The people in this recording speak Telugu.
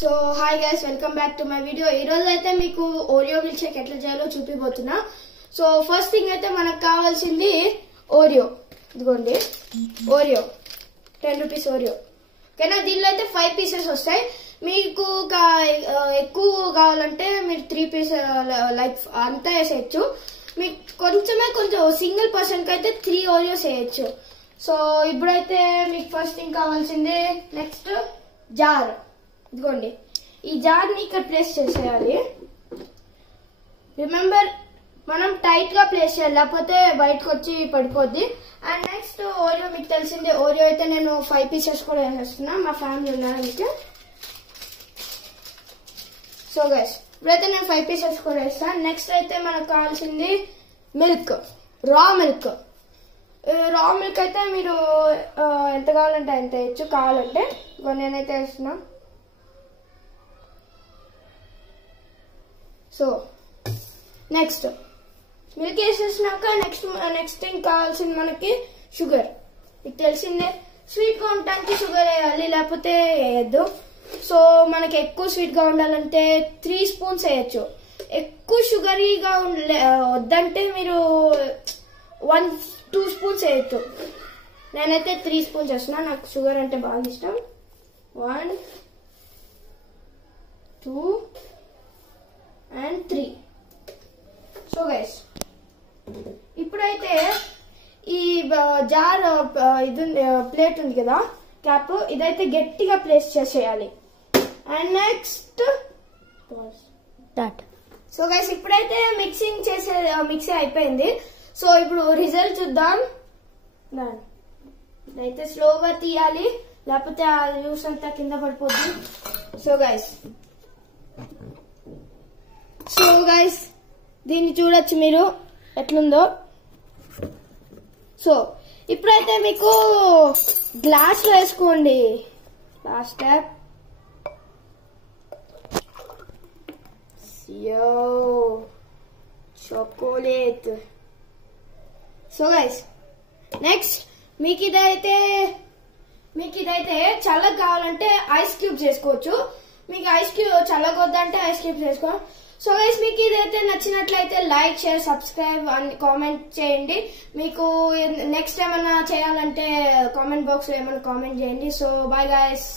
So hi guys, welcome back to my video. ఈ రోజు అయితే మీకు ఓరియో మిల్క్ షేక్ ఎట్లా చేయాలో చూపిపోతున్నా. సో ఫస్ట్ థింగ్ అయితే మనకు కావాల్సింది ఓరియో. ఇదిగోండి ఓరియో, 10 రూపీస్ ఓరియో. ఓకేనా, దీనిలో అయితే 5 పీసెస్ వస్తాయి. మీకు ఎక్కువ కావాలంటే మీరు 3 పీసెస్ లైక్ అంతా వేసేయచ్చు. మీకు కొంచెం సింగిల్ పర్సన్ కి అయితే 3 ఓరియోస్ వేయచ్చు. సో ఇప్పుడైతే మీకు ఫస్ట్ థింగ్ కావాల్సింది నెక్స్ట్ జార్. ఇదిగోండి, ఈ జార్ ని ఇక్కడ ప్లేస్ చేసేయాలి. రిమెంబర్, మనం టైట్ గా ప్లేస్ చేయాలి, లేకపోతే బయటకు వచ్చి పడిపోద్ది. అండ్ నెక్స్ట్ ఓరియో, మీకు తెలిసిందే ఓరియో అయితే నేను 5 పీసెస్ కూడా వేసేస్తున్నా, మా ఫ్యామిలీ ఉన్నారు అందుకే. సో గైస్, ఇప్పుడైతే నేను 5 పీసెస్ కూడా వేస్తాను. నెక్స్ట్ అయితే మనకు కావాల్సింది మిల్క్, రా మిల్క్. రా మిల్క్ అయితే మీరు ఎంత కావాలంటే అంత వేయచ్చు. కావాలంటే నేనైతే వేస్తున్నా. సో నెక్స్ట్ మిల్క్ వేసేసినాక నెక్స్ట్ థింగ్ కావాల్సింది మనకి షుగర్. మీకు తెలిసిందే, స్వీట్ గా ఉండటానికి షుగర్ వేయాలి, లేకపోతే వేయద్దు. సో మనకి ఎక్కువ స్వీట్ గా ఉండాలంటే 3 స్పూన్స్ వేయచ్చు. ఎక్కువ షుగరీగా వద్దంటే మీరు 1-2 స్పూన్స్ వేయచ్చు. నేనైతే 3 స్పూన్స్ వేస్తున్నా, నాకు షుగర్ అంటే బాగా ఇష్టం. 1, 2 and 3. సో గైస్, ఇప్పుడైతే ఈ జార్ ఇది ప్లేట్ ఉంది కదా, క్యాప్, ఇదైతే గట్టిగా ప్లేస్ చేసేయాలి. అండ్ నెక్స్ట్ సో గైస్, ఇప్పుడైతే మిక్సీ అయిపోయింది. సో ఇప్పుడు రిజల్ట్ చూద్దాం. ఇదైతే స్లోగా తీయాలి, లేకపోతే ఆ జ్యూస్ అంతా కింద పడిపోద్ది. సో గైస్ దీన్ని చూడొచ్చు మీరు ఎట్లుందో. సో ఇప్పుడైతే మీకు గ్లాస్ లో వేసుకోండి. Last step. Chocolate. So guys, next మీకు ఇదైతే చల్లగా కావాలంటే ఐస్ క్యూబ్స్ వేసుకోవచ్చు. మీకు ఐస్ క్యూబ్ చల్లగొద్దంటే ఐస్ క్యూబ్స్ వేసుకో. సో గైస్, మీకు ఇదైతే నచ్చినట్లయితే like, share, subscribe and comment చేయండి. మీకు నెక్స్ట్ ఏమైనా చేయాలంటే కామెంట్ బాక్స్ లో ఏమైనా కామెంట్ చేయండి. So bye guys.